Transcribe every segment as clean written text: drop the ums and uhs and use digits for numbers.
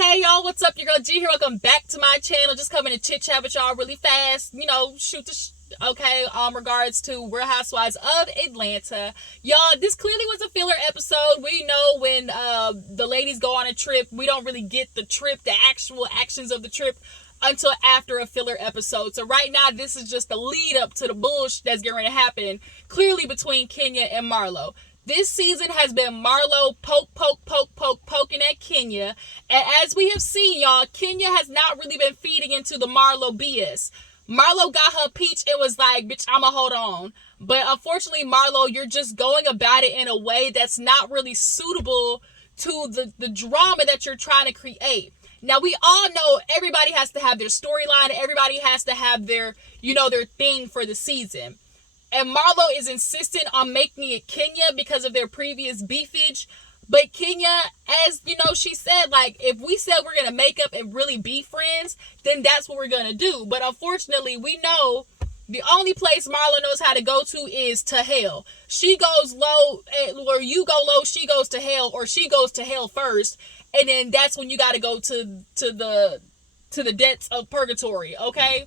Hey, y'all, what's up? Your girl G here. Welcome back to my channel. Just coming to chit chat with y'all really fast. Shoot the regards to Real Housewives of Atlanta. Y'all, this clearly was a filler episode. We know when the ladies go on a trip, we don't really get the trip, the actual actions of the trip until after a filler episode. So right now, this is just the lead up to the bullshit that's getting ready to happen, clearly between Kenya and Marlo. This season has been Marlo poking at Kenya. And as we have seen, y'all, Kenya has not really been feeding into the Marlo BS. Marlo got her peach and was like, bitch, I'ma hold on. But unfortunately, Marlo, you're just going about it in a way that's not really suitable to the drama that you're trying to create. Now, we all know everybody has to have their storyline. Everybody has to have their thing for the season. And Marlo is insistent on making it Kenya because of their previous beefage. But Kenya, as she said, like, if we said we're going to make up and really be friends, then that's what we're going to do. But unfortunately, we know the only place Marlo knows how to go to is to hell. She goes low, or you go low, she goes to hell, or she goes to hell first. And then that's when you got to go to the depths of purgatory, okay?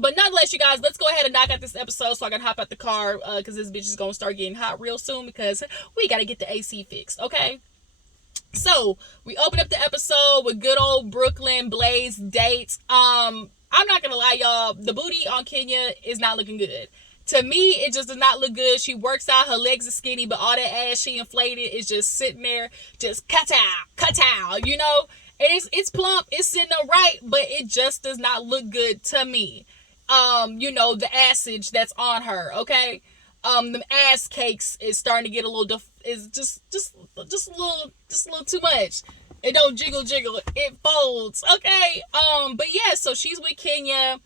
But nonetheless, you guys, let's go ahead and knock out this episode so I can hop out the car because this bitch is going to start getting hot real soon because we got to get the AC fixed, okay? So, we open up the episode with good old Brooklyn Blaze dates. I'm not going to lie, y'all. The booty on Kenya is not looking good. To me, it just does not look good. She works out. Her legs are skinny, but all that ass she inflated is just sitting there, just cut out, It's plump, it's sitting up right, but it just does not look good to me. The assage that's on her, okay? The ass cakes is starting to get a little, is just a little too much. It don't jiggle, it folds, okay? But yeah, so she's with Kenya.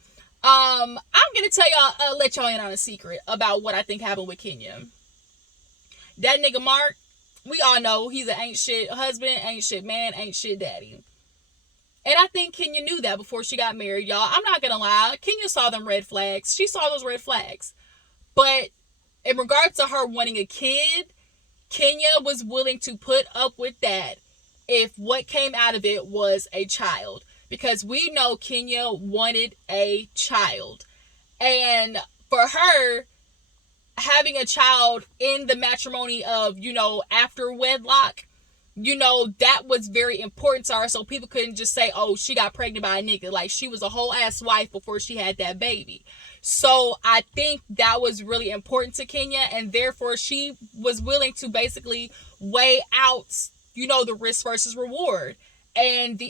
I'm gonna tell y'all, let y'all in on a secret about what I think happened with Kenya. That nigga Mark, we all know he's an ain't shit husband, ain't shit man, ain't shit daddy. And I think Kenya knew that before she got married, y'all. I'm not going to lie. Kenya saw them red flags. She saw those red flags. But in regards to her wanting a kid, Kenya was willing to put up with that if what came out of it was a child. Because we know Kenya wanted a child. And for her, having a child in the matrimony of, after wedlock, that was very important to her. So people couldn't just say, oh, she got pregnant by a nigga. Like, she was a whole ass wife before she had that baby. So I think that was really important to Kenya. And therefore, she was willing to basically weigh out, the risk versus reward. And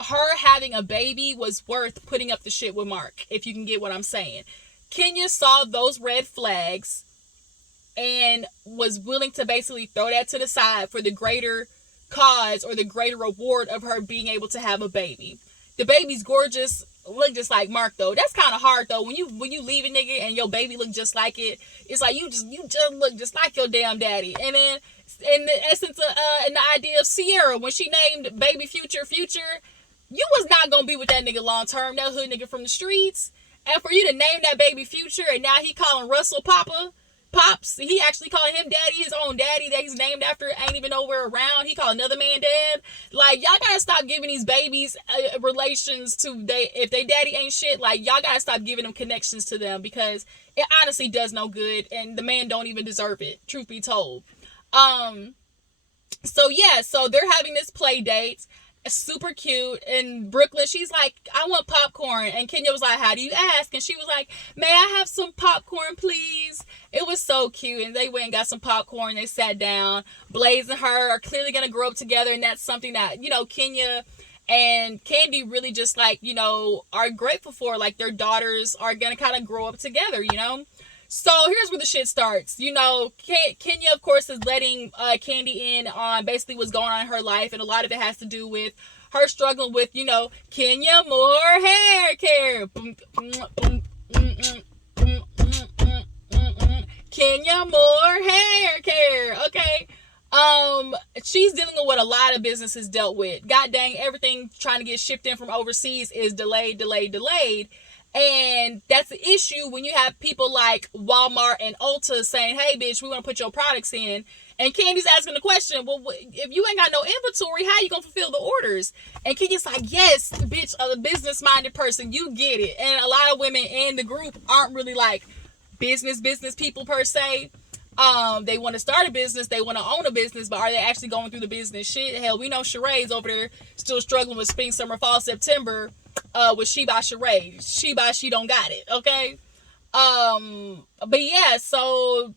her having a baby was worth putting up the shit with Mark, if you can get what I'm saying. Kenya saw those red flags and was willing to basically throw that to the side for the greater cause or the greater reward of her being able to have a baby. The baby's gorgeous, look just like Mark though. That's kind of hard though. When you leave a nigga and your baby look just like it, it's like you just look just like your damn daddy. And then in the essence in the idea of Sierra, when she named baby Future, you was not gonna be with that nigga long term, that hood nigga from the streets. And for you to name that baby Future and now he calling Russell Pops, he actually calling him daddy, his own daddy that he's named after ain't even nowhere around. He called another man dad. Like, y'all gotta stop giving these babies relations to if they daddy ain't shit. Like, y'all gotta stop giving them connections to them because it honestly does no good and the man don't even deserve it, truth be told. So they're having this play date. Super cute. In Brooklyn, she's like, I want popcorn. And Kenya was like, how do you ask? And she was like, may I have some popcorn, please? It was so cute. And they went and got some popcorn. They sat down. Blaze and her are clearly going to grow up together. And that's something that, Kenya and Candy really just like, are grateful for. Like, their daughters are going to kind of grow up together, So here's where the shit starts. Kenya, of course, is letting Candy in on basically what's going on in her life. And a lot of it has to do with her struggling with, Kenya, more hair care. Kenya, more hair care. Okay. She's dealing with what a lot of businesses dealt with. God dang, everything trying to get shipped in from overseas is delayed. And that's the issue when you have people like Walmart and Ulta saying, hey, bitch, we want to put your products in. And Candy's asking the question, well, if you ain't got no inventory, how you going to fulfill the orders? And Kenya's like, yes, bitch, a business-minded person, you get it. And a lot of women in the group aren't really like business people per se. They want to start a business, they want to own a business, but are they actually going through the business shit? Hell, we know Sheree's over there still struggling with spring, summer, fall, September, with She by Sheree. She by She don't got it, okay? But yeah, so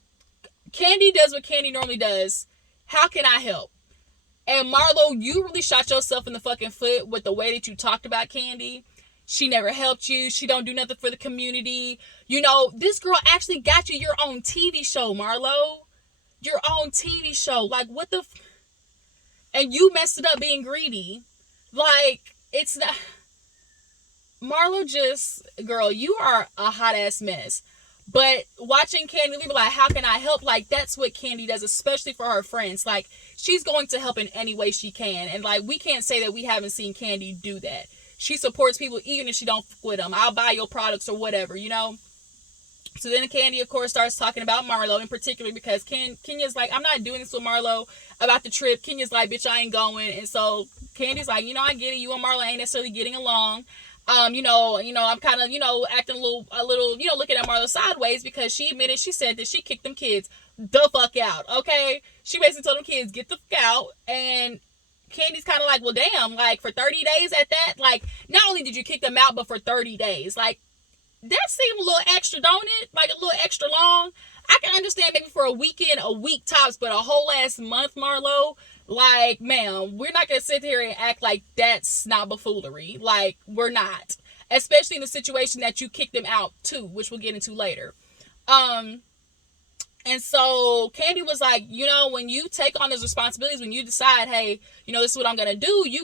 Candy does what Candy normally does. How can I help? And Marlo, you really shot yourself in the fucking foot with the way that you talked about Candy. She never helped you. She don't do nothing for the community. You know, this girl actually got you your own TV show, Marlo. Your own TV show. Like, what the... And you messed it up being greedy. Like, it's not... Marlo just... Girl, you are a hot-ass mess. But watching Candy Lee, like, how can I help? Like, that's what Candy does, especially for her friends. Like, she's going to help in any way she can. And, like, we can't say that we haven't seen Candy do that. She supports people even if she don't fuck with them. I'll buy your products or whatever, you know? So then Candy, of course, starts talking about Marlo in particular because Kenya's like, I'm not doing this with Marlo about the trip. Kenya's like, bitch, I ain't going. And so Candy's like, you know, I get it. You and Marlo ain't necessarily getting along. I'm kind of, acting a little, looking at Marlo sideways because she admitted, she said that she kicked them kids the fuck out, okay? She basically told them kids, get the fuck out, and Candy's kind of like, well, damn, like, for 30 days at that, like, not only did you kick them out, but for 30 days, like, that seemed a little extra, don't it? Like, a little extra long. I can understand maybe for a weekend, a week tops, but a whole ass month, Marlo, like, ma'am, we're not going to sit here and act like that's not buffoonery. Like, we're not. Especially in the situation that you kicked them out too, which we'll get into later. And so Candy was like, when you take on those responsibilities, when you decide, hey, this is what I'm going to do, you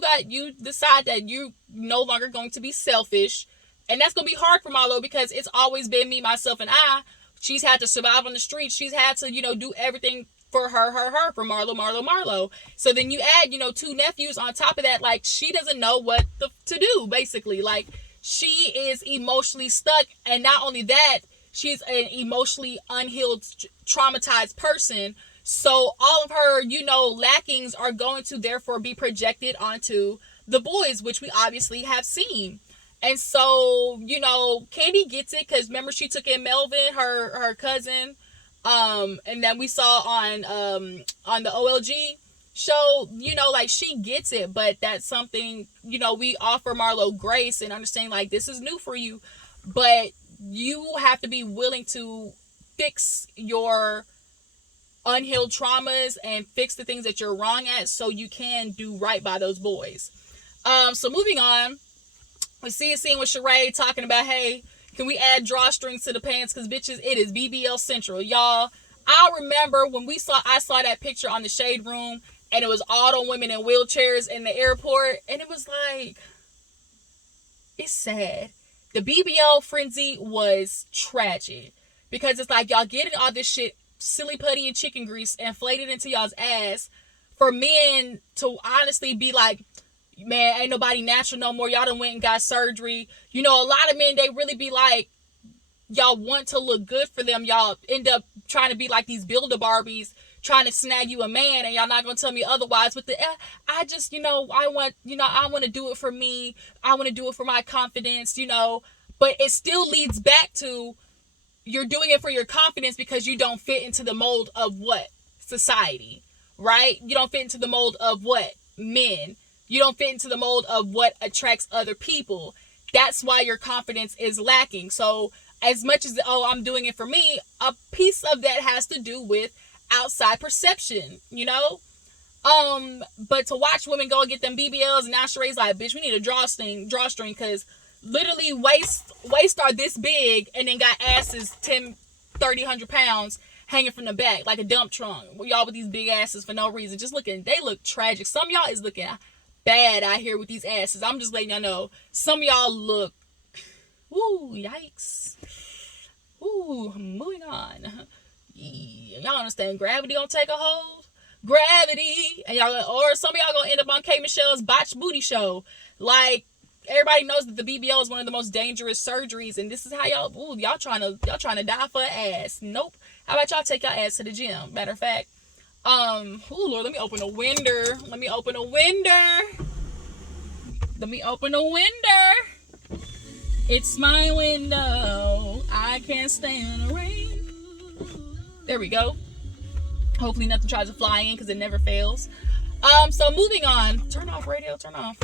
decide that you're no longer going to be selfish. And that's going to be hard for Marlo because it's always been me, myself, and I. She's had to survive on the streets. She's had to, do everything for her, for Marlo. So then you add, 2 nephews on top of that. Like, she doesn't know what to do, basically. Like, she is emotionally stuck. And not only that, she's an emotionally unhealed, traumatized person. So all of her, lackings are going to therefore be projected onto the boys, which we obviously have seen. And so, Candy gets it because remember she took in Melvin, her cousin, and then we saw on the OLG show, like she gets it, but that's something, we offer Marlo grace and understanding like this is new for you, but you have to be willing to fix your unhealed traumas and fix the things that you're wrong at so you can do right by those boys. So moving on. We see a scene with Sheree talking about, hey, can we add drawstrings to the pants? Because, bitches, it is BBL Central. Y'all, I remember when I saw that picture on the Shade Room, and it was all the women in wheelchairs in the airport, and it was like, it's sad. The BBL frenzy was tragic. Because it's like, y'all getting all this shit, silly putty and chicken grease, inflated into y'all's ass, for men to honestly be like, man, ain't nobody natural no more. Y'all done went and got surgery. A lot of men, they really be like, y'all want to look good for them. Y'all end up trying to be like these Build-A-Barbies, trying to snag you a man, and y'all not going to tell me otherwise. But I just, I want to do it for me. I want to do it for my confidence, But it still leads back to you're doing it for your confidence because you don't fit into the mold of what? Society, right? You don't fit into the mold of what? Men. You don't fit into the mold of what attracts other people. That's why your confidence is lacking. So as much as, I'm doing it for me, a piece of that has to do with outside perception, But to watch women go and get them BBLs, and now Sheree's like, bitch, we need a drawstring, because literally waist are this big and then got asses 10, 30, 100 pounds hanging from the back like a dump trunk. Y'all with these big asses for no reason. They look tragic. Some of y'all is looking bad out here with these asses. I'm just letting y'all know. Some of y'all look, woo, yikes. Ooh, moving on. Y'all understand gravity gonna take a hold? Gravity. And y'all, or some of y'all gonna end up on K. Michelle's botched booty show. Like, everybody knows that the BBL is one of the most dangerous surgeries, and this is how y'all trying to die for an ass. Nope. How about y'all take your ass to the gym? Matter of fact, Lord, let me open a window. It's my window. I can't stand the rain. There we go. Hopefully nothing tries to fly in because it never fails. So moving on. Turn off radio, turn off.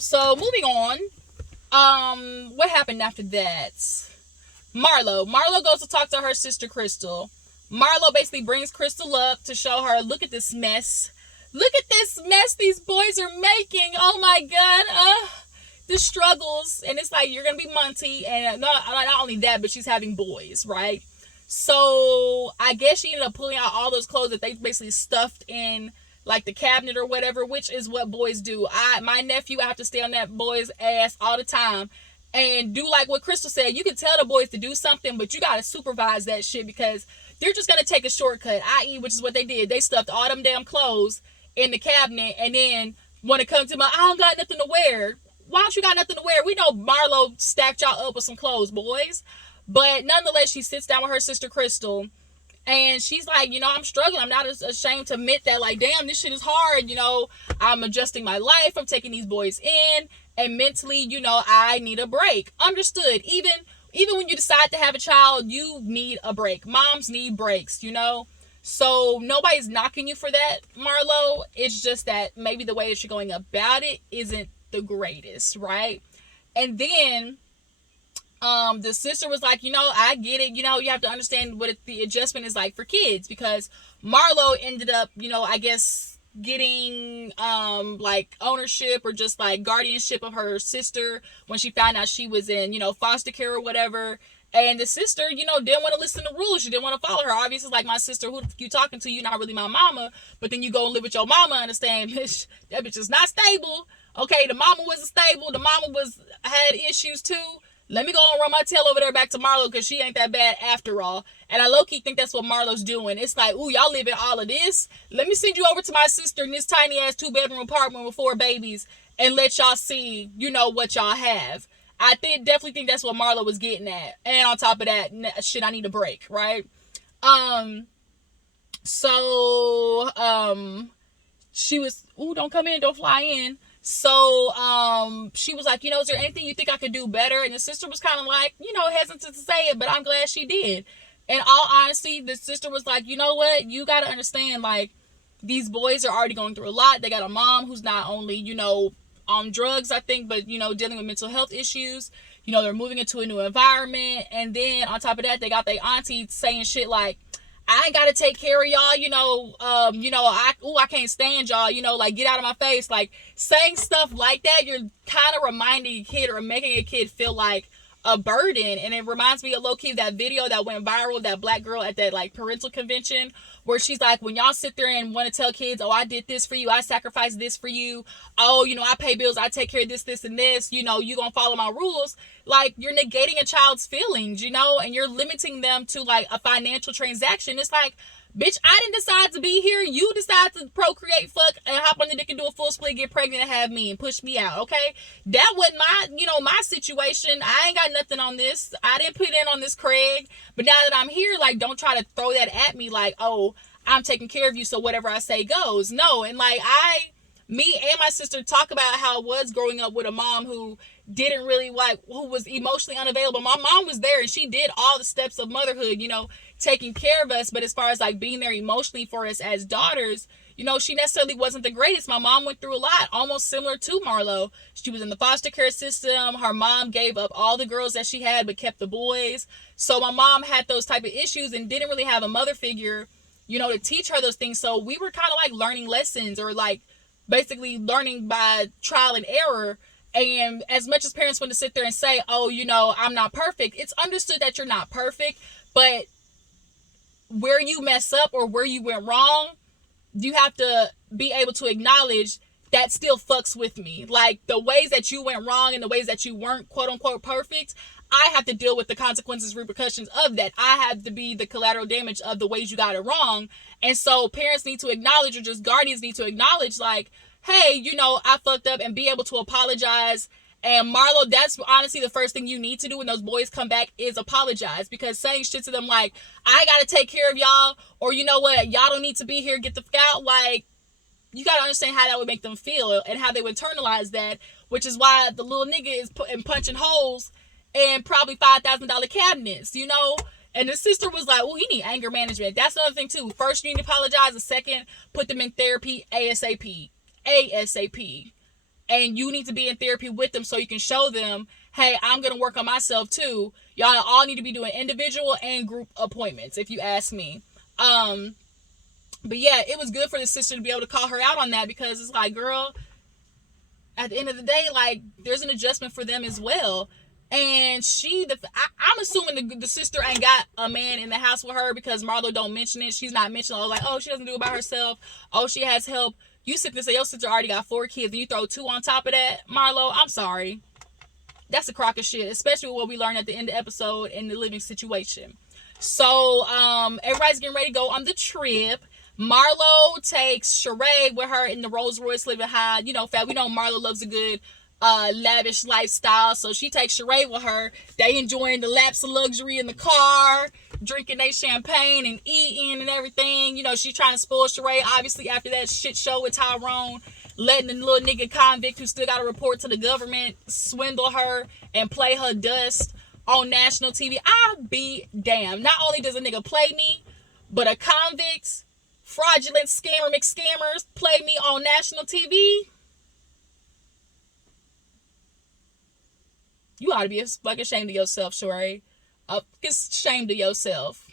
So moving on. What happened after that? Marlo goes to talk to her sister Crystal. Marlo basically brings Crystal up to show her, look at this mess. Look at this mess these boys are making. Oh my God. The struggles. And it's like, you're going to be Monty. And not only that, but she's having boys, right? So I guess she ended up pulling out all those clothes that they basically stuffed in like the cabinet or whatever, which is what boys do. My nephew, I have to stay on that boy's ass all the time and do like what Crystal said. You can tell the boys to do something, but you got to supervise that shit because they're just going to take a shortcut, i.e., which is what they did. They stuffed all them damn clothes in the cabinet, and then when it comes to I don't got nothing to wear. Why don't you got nothing to wear? We know Marlo stacked y'all up with some clothes, boys. But nonetheless, she sits down with her sister Crystal, and she's like, I'm struggling. I'm not ashamed to admit that, like, damn, this shit is hard. I'm adjusting my life. I'm taking these boys in, and mentally, I need a break. Understood. Even when you decide to have a child, you need a break. Moms need breaks, So nobody's knocking you for that, Marlo. It's just that maybe the way that you're going about it isn't the greatest, right? And then the sister was like, I get it. You have to understand what the adjustment is like for kids, because Marlo ended up, I guess getting like ownership or just like guardianship of her sister when she found out she was in, foster care or whatever. And the sister, didn't want to listen to rules. She didn't want to follow her. Obviously, like, my sister, who you talking to? You're not really my mama. But then you go and live with your mama, understand, bitch, that bitch is not stable. Okay, the mama wasn't stable. The mama had issues too. Let me go and run my tail over there back to Marlo because she ain't that bad after all. And I low-key think that's what Marlo's doing. It's like, ooh, y'all live in all of this. Let me send you over to my sister in this tiny-ass 2-bedroom apartment with 4 babies and let y'all see, what y'all have. I definitely think that's what Marlo was getting at. And on top of that, shit, I need a break, right? She was, ooh, don't come in, don't fly in. So, she was like, is there anything you think I could do better? And the sister was kind of like, hesitant to say it, but I'm glad she did. In all honesty, the sister was like, you know what? You got to understand, like, these boys are already going through a lot. They got a mom who's not only, on drugs, I think, but, dealing with mental health issues. They're moving into a new environment. And then on top of that, they got their auntie saying shit like, I ain't gotta take care of y'all, I can't stand y'all, like, get out of my face. Like, saying stuff like that, you're kind of reminding a kid or making a kid feel like a burden. And it reminds me of low-key that video that went viral, that black girl at that, like, parental convention, where she's like, when y'all sit there and want to tell kids, oh, I did this for you, I sacrificed this for you, oh, I pay bills, I take care of this, and this, you gonna follow my rules. Like, you're negating a child's feelings, and you're limiting them to, like, a financial transaction. It's like, bitch, I didn't decide to be here. You decide to procreate, fuck, and hop on the dick and do a full split, get pregnant, and have me, and push me out, okay? That wasn't my situation. I ain't got nothing on this. I didn't put in on this, Craig. But now that I'm here, like, don't try to throw that at me like, oh, I'm taking care of you, so whatever I say goes. No, and, like, me and my sister talk about how it was growing up with a mom who didn't really who was emotionally unavailable. My mom was there and she did all the steps of motherhood, taking care of us. But as far as like being there emotionally for us as daughters, she necessarily wasn't the greatest. My mom went through a lot, almost similar to Marlo. She was in the foster care system. Her mom gave up all the girls that she had, but kept the boys. So my mom had those type of issues and didn't really have a mother figure, to teach her those things. So we were kind of like learning lessons, or like basically learning by trial and error. And as much as parents want to sit there and say, oh, I'm not perfect, it's understood that you're not perfect, but where you mess up or where you went wrong, you have to be able to acknowledge that still fucks with me. Like, the ways that you went wrong and the ways that you weren't quote unquote perfect, I have to deal with the consequences, repercussions of that. I have to be the collateral damage of the ways you got it wrong. And so parents need to acknowledge, or just guardians need to acknowledge, like, hey, I fucked up, and be able to apologize And Marlo, that's honestly the first thing you need to do when those boys come back is apologize. Because saying shit to them like, I gotta take care of y'all, or you know what, y'all don't need to be here, get the fuck out, like, you gotta understand how that would make them feel and how they would internalize that, which is why the little nigga is punching holes in probably $5,000 cabinets, you know? And the sister was like, well, he need anger management. That's another thing too. First, you need to apologize. The second, put them in therapy ASAP. ASAP. And you need to be in therapy with them so you can show them, hey, I'm going to work on myself too. Y'all all need to be doing individual and group appointments, if you ask me. But yeah, it was good for the sister to be able to call her out on that, because it's like, girl, at the end of the day, like, there's an adjustment for them as well. And I'm assuming the sister ain't got a man in the house with her, because Marlo don't mention it. She's not mentioning, like, oh, she doesn't do it by herself. Oh, she has help. You sit there and say your sister already got 4 kids, and you throw 2 on top of that, Marlo, I'm sorry. That's a crock of shit, especially what we learned at the end of the episode in the living situation. So, everybody's getting ready to go on the trip. Marlo takes Sheree with her in the Rolls Royce, living high. You know, we know Marlo loves a good lavish lifestyle, so she takes Sheree with her. They enjoying the laps of luxury in the car, drinking their champagne and eating and everything. You know, she's trying to spoil Sheree, obviously, after that shit show with Tyrone, letting the little nigga convict who still got to report to the government swindle her and play her dust on national TV. I'll be damned. Not only does a nigga play me, but a convict, fraudulent scammer McScammers play me on national TV. You ought to be fucking ashamed of yourself, Sheree. Ashamed of yourself.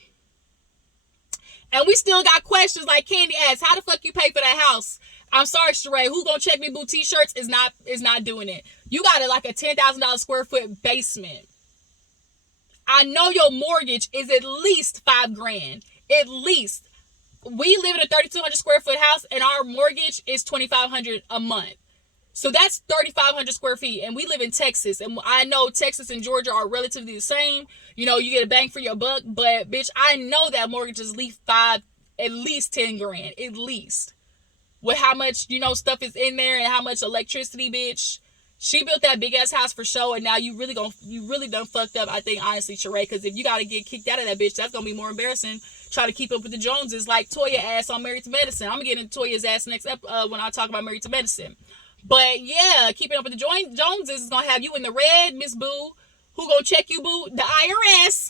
And we still got questions like Candy asks, how the fuck you pay for that house? I'm sorry, Sheree. Who gonna check me boo t-shirts is not doing it. You got like a $10,000 square foot basement. I know your mortgage is at least $5,000. At least. We live in a 3,200 square foot house, and our mortgage is $2,500 a month. So that's 3,500 square feet, and we live in Texas, and I know Texas and Georgia are relatively the same. You know, you get a bang for your buck, but bitch, I know that mortgage is at least 10 grand, at least. With how much, you know, stuff is in there and how much electricity, bitch. She built that big ass house for show, and now you really done fucked up, I think, honestly, Sheree, because if you gotta get kicked out of that bitch, that's gonna be more embarrassing. Try to keep up with the Joneses, like Toya ass on Married to Medicine. I'm gonna get into Toya's ass next when I talk about Married to Medicine. But yeah, keeping up with the Joneses is gonna have you in the red, Miss Boo. Who gonna check you, boo? The IRS.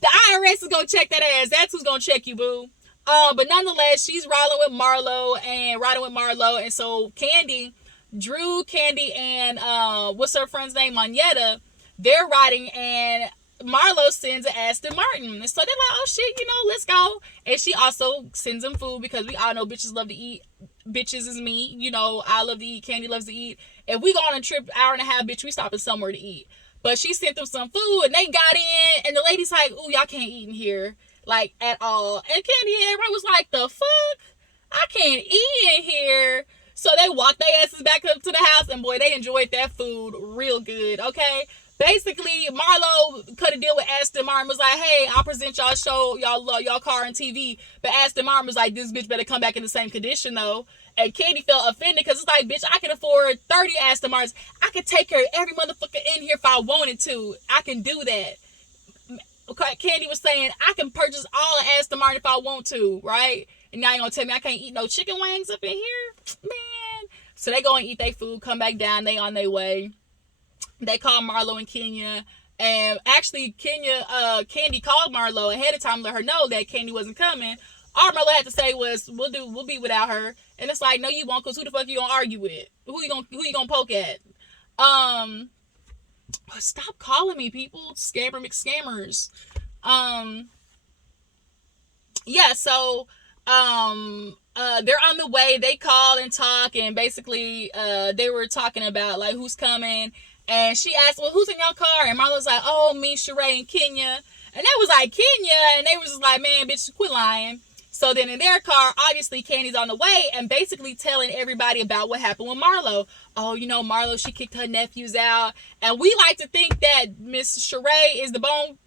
The IRS is gonna check that ass. That's who's gonna check you, boo. But nonetheless, she's riding with Marlo, and so Drew, Candy, and what's her friend's name, Moneta, they're riding, and Marlo sends an Aston Martin. And so they're like, oh shit, you know, let's go. And she also sends them food, because we all know bitches love to eat. Bitches is me, you know, I love to eat, Candy loves to eat. If we go on a trip, hour and a half, bitch, we stopping somewhere to eat. But she sent them some food, and they got in, and the lady's like, ooh, y'all can't eat in here, like, at all. And Candy and everybody was like, the fuck? I can't eat in here. So they walked their asses back up to the house, and boy, they enjoyed that food real good, okay? Basically, Marlo cut a deal with Aston Martin, was like, hey, I'll present y'all show, y'all car on TV. But Aston Martin was like, this bitch better come back in the same condition, though. And Candy felt offended, because it's like, bitch, I can afford 30 Aston Martins. I could take care of every motherfucker in here if I wanted to. I can do that. Candy was saying, I can purchase all of Aston Martin if I want to, right? And now you're going to tell me I can't eat no chicken wings up in here? Man. So they go and eat their food, come back down, they on their way. They call Marlo and Kenya, and actually Candy called Marlo ahead of time, let her know that Candy wasn't coming. All Marlo had to say was, we'll be without her. And it's like, no, you won't, because who the fuck you gonna argue with? Who you gonna poke at? Stop calling me, people. Scammer McScammers. Yeah, so they're on the way. They call and talk, and basically they were talking about like who's coming. And she asked, well, who's in your car? And Marlo's like, oh, me, Sheree, and Kenya. And they was like, Kenya? And they was just like, man, bitch, quit lying. So then in their car, obviously Candy's on the way and basically telling everybody about what happened with Marlo. Oh, you know, Marlo, she kicked her nephews out. And we like to think that Miss Sheree is the bone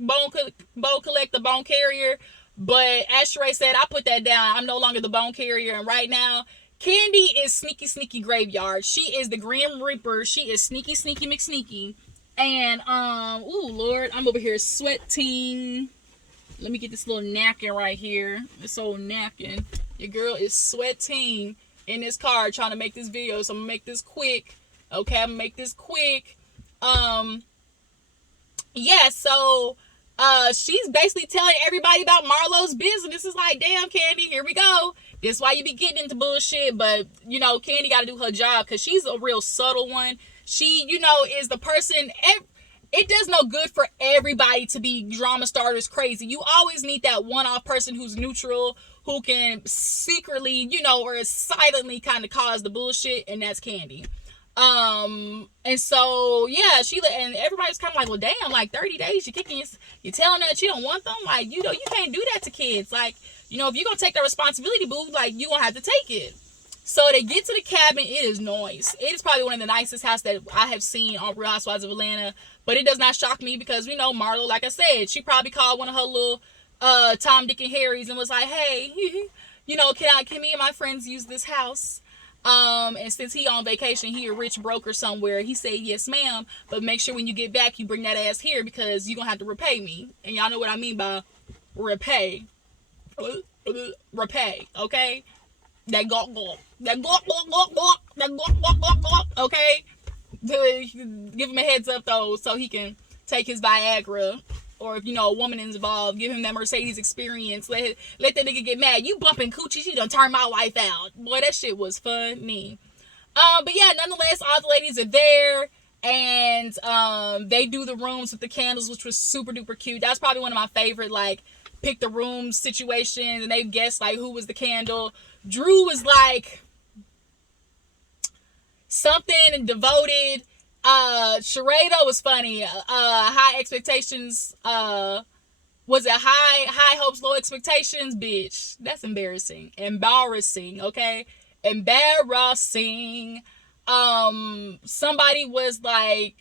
collector, bone carrier. But as Sheree said, I put that down. I'm no longer the bone carrier. And right now, Candy is sneaky, sneaky graveyard. She is the Grim Reaper. She is sneaky, sneaky, McSneaky. And ooh Lord, I'm over here sweating. Let me get this little napkin right here. This old napkin. Your girl is sweating in this car trying to make this video, so I'm gonna make this quick. Okay, I'm gonna make this quick. Yeah, so she's basically telling everybody about Marlo's business. It's like, damn, Candy, here we go. This is why you be getting into bullshit. But, you know, Candy got to do her job because she's a real subtle one. She, you know, is the person. It does no good for everybody to be drama starters crazy. You always need that one-off person who's neutral, who can secretly, you know, or silently kind of cause the bullshit, and that's Candy. And so yeah, and everybody's kind of like, well, damn, like 30 days you kicking, you telling her that you don't want them, like, you know, you can't do that to kids. Like, you know, if you're gonna take that responsibility, boo, like, you gonna have to take it. So they get to the cabin. It is nice. It is probably one of the nicest houses that I have seen on Real Housewives of Atlanta. But it does not shock me because, you know, Marlo, like I said, she probably called one of her little Tom, Dick, and Harrys and was like, hey, you know, can me and my friends use this house? And since he on vacation, he a rich broker somewhere, he said, yes, ma'am, but make sure when you get back, you bring that ass here because you're gonna have to repay me. And y'all know what I mean by repay. Repay, okay? That gawk, that gawk, that gawk, okay? Give him a heads up, though, so he can take his Viagra. Or if, you know, a woman is involved, give him that Mercedes experience. Let that nigga get mad. You bumping coochie, she done turned my wife out. Boy, that shit was funny. But yeah, nonetheless, all the ladies are there. And they do the rooms with the candles, which was super duper cute. That's probably one of my favorite, like, pick the room situations. And they guessed, like, who was the candle. Drew was, like, something and devoted. Sharada was funny. High expectations. Was it high hopes, low expectations? Bitch, that's embarrassing. Embarrassing, okay? Embarrassing. Somebody was like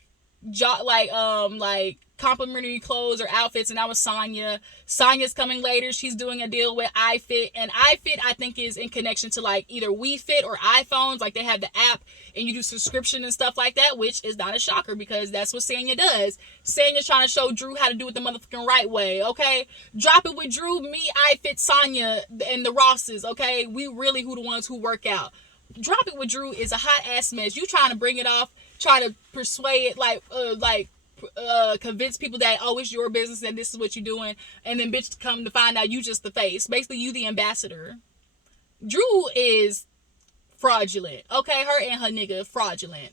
complimentary clothes or outfits, and that was Sonya. Sonya's coming later. She's doing a deal with iFit, and iFit I think is in connection to like either WeFit or iPhones. Like they have the app and you do subscription and stuff like that, which is not a shocker because that's what Sanya does. Sanya's trying to show Drew how to do it the motherfucking right way, okay? Drop it with Drew, me, iFit, Sonya, and the Rosses, okay? We really who the ones who work out. Drop it with Drew is a hot ass mess. You trying to bring it off, try to persuade convince people that, oh, it's your business and this is what you're doing, and then bitch come to find out you just the face. Basically, you the ambassador. Drew is fraudulent, okay? Her and her nigga fraudulent.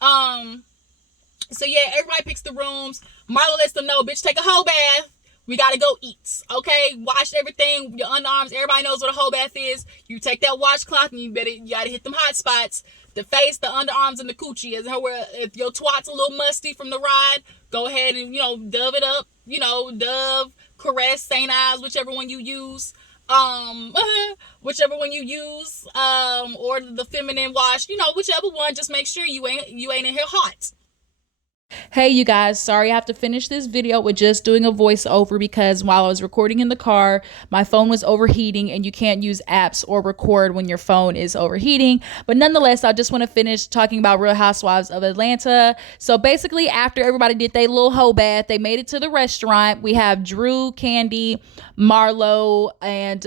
So yeah, everybody picks the rooms. Marlo lets them know, bitch, take a whole bath. We gotta go eat, okay? Wash everything, your underarms. Everybody knows what a whole bath is. You take that washcloth and you gotta hit them hot spots. The face, the underarms, and the coochie. If your twat's a little musty from the ride, go ahead and, you know, dove it up. You know, dove, caress, St. Ives, whichever one you use. Whichever one you use. Or the feminine wash. You know, whichever one. Just make sure you ain't in here hot. Hey you guys, sorry I have to finish this video with just doing a voiceover because while I was recording in the car, my phone was overheating and you can't use apps or record when your phone is overheating. But nonetheless, I just want to finish talking about Real Housewives of Atlanta. So basically, after everybody did their little hoe bath, they made it to the restaurant. We have Drew, Candy, Marlo, and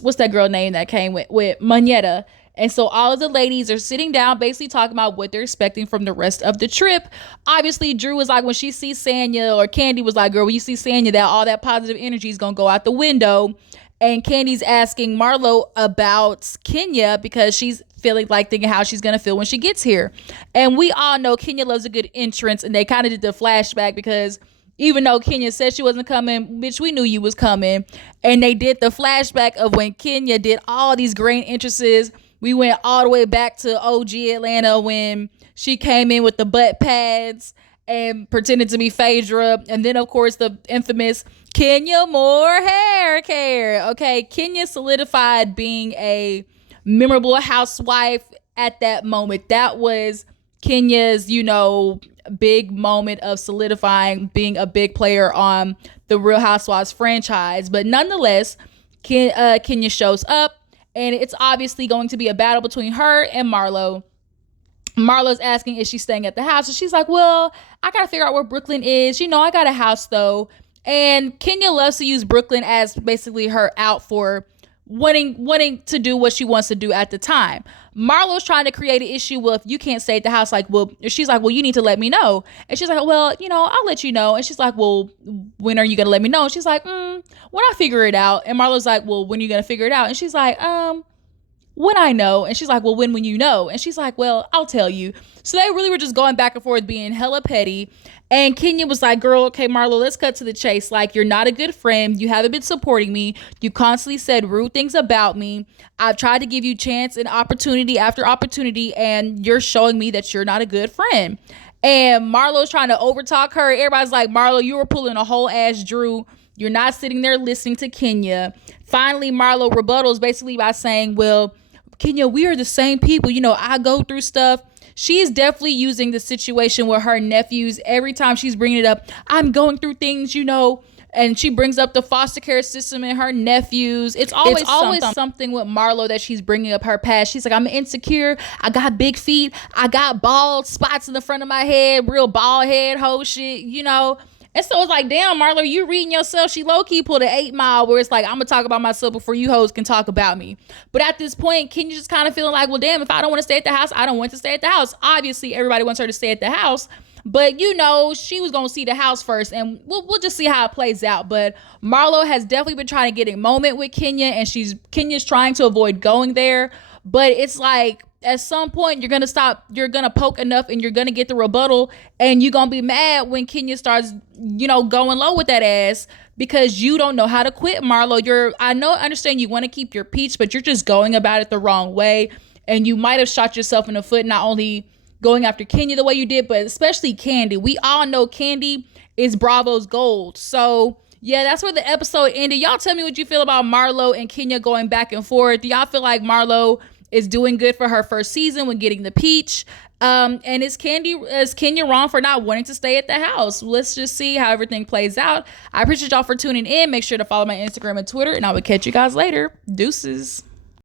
what's that girl name that came with Moneta. And so all of the ladies are sitting down, basically talking about what they're expecting from the rest of the trip. Obviously, Drew was like, when she sees Sanya, or Candy was like, girl, when you see Sanya, that all that positive energy is going to go out the window. And Candy's asking Marlo about Kenya because she's thinking how she's going to feel when she gets here. And we all know Kenya loves a good entrance, and they kind of did the flashback because even though Kenya said she wasn't coming, bitch, we knew you was coming. And they did the flashback of when Kenya did all these great entrances. We went all the way back to OG Atlanta when she came in with the butt pads and pretended to be Phaedra. And then, of course, the infamous Kenya more hair care. Okay, Kenya solidified being a memorable housewife at that moment. That was Kenya's, you know, big moment of solidifying being a big player on the Real Housewives franchise. But nonetheless, Kenya shows up. and it's obviously going to be a battle between her and Marlo. Marlo's asking, is she staying at the house? And she's like, well, I gotta figure out where Brooklyn is. I got a house though. And Kenya loves to use Brooklyn as basically her out for wanting to do what she wants to do at the time. Marlo's trying to create an issue with, you can't stay at the house. Like, well, she's like, well, you need to let me know. And she's like, well, I'll let you know. And she's like, well, when are you gonna let me know? And she's like, when I figure it out. And Marlo's like, well, when are you gonna figure it out? And she's like, when I know. And she's like, well, when you know? And she's like, well, I'll tell you. So they really were just going back and forth, being hella petty. And Kenya was like, girl, okay, Marlo, let's cut to the chase. Like, you're not a good friend. You haven't been supporting me. You constantly said rude things about me. I've tried to give you chance and opportunity after opportunity, and you're showing me that you're not a good friend. And Marlo's trying to overtalk her. Everybody's like, Marlo, you were pulling a whole ass Drew. You're not sitting there listening to Kenya. Finally, Marlo rebuttals basically by saying, well, Kenya, we are the same people. I go through stuff. She is definitely using the situation with her nephews. Every time she's bringing it up, I'm going through things, and she brings up the foster care system and her nephews. It's always something with Marlo that she's bringing up her past. She's like, I'm insecure. I got big feet. I got bald spots in the front of my head, real bald head, whole shit, And so it's like, damn, Marlo, you reading yourself. She low-key pulled an 8 Mile where it's like, I'm going to talk about myself before you hoes can talk about me. But at this point, Kenya just kind of feeling like, well, damn, if I don't want to stay at the house, I don't want to stay at the house. Obviously, everybody wants her to stay at the house. But, she was going to see the house first. And we'll just see how it plays out. But Marlo has definitely been trying to get a moment with Kenya. And Kenya's trying to avoid going there. But it's like, at some point, you're going to poke enough and you're going to get the rebuttal, and you're going to be mad when Kenya starts, going low with that ass, because you don't know how to quit, Marlo. I understand you want to keep your peace, but you're just going about it the wrong way. And you might have shot yourself in the foot, not only going after Kenya the way you did, but especially Kandi. We all know Kandi is Bravo's gold. So yeah, that's where the episode ended. Y'all tell me what you feel about Marlo and Kenya going back and forth. Do y'all feel like Marlo is doing good for her first season when getting the peach? And is Kenya wrong for not wanting to stay at the house? Let's just see how everything plays out. I appreciate y'all for tuning in. Make sure to follow my Instagram and Twitter, and I will catch you guys later. Deuces.